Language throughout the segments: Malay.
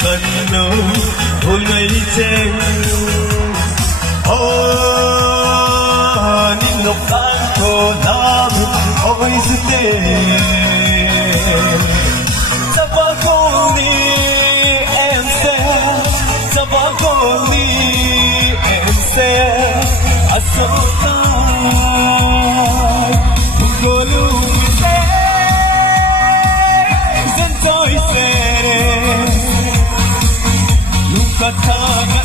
Kano Hunay Cheng Ninukan ko namin Oy Sute Sa bagong ni Ensel Sa bagong ni Ensel Asotan Gulong Zentoy Sere Lukataga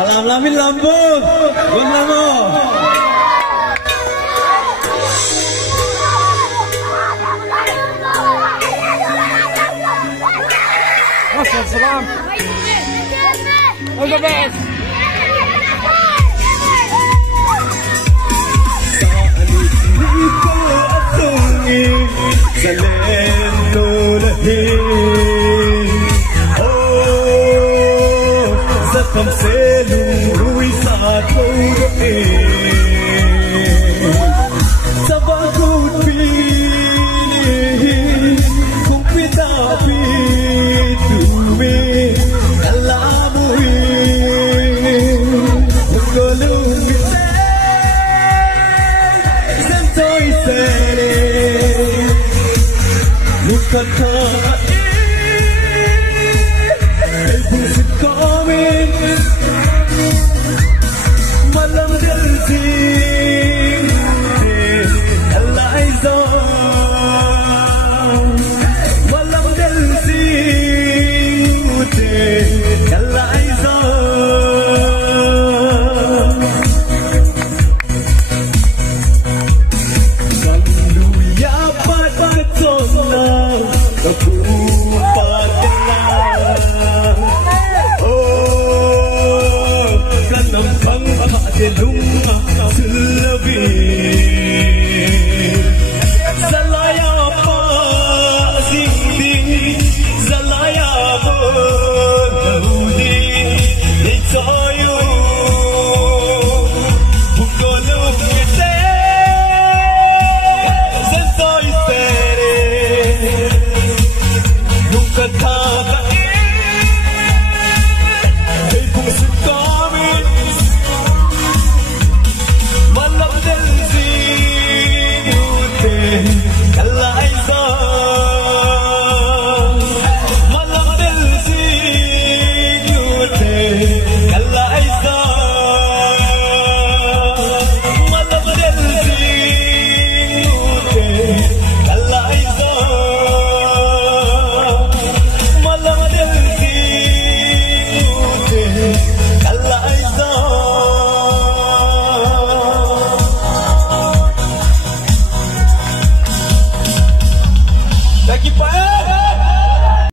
Alam lamin lampu, gua namo. Assalam. All the best. Kamse lui sa koe sabakut pili kung pitapituwe alamui ngolumite sentoy sere lukata Malam delzing Eliza Malam delzing Eliza Sanduya patona Lunga selabi Zalaya pa sindi Zalaya berhudi Ditayu Bukoluk kita Zentoy sere Luka taga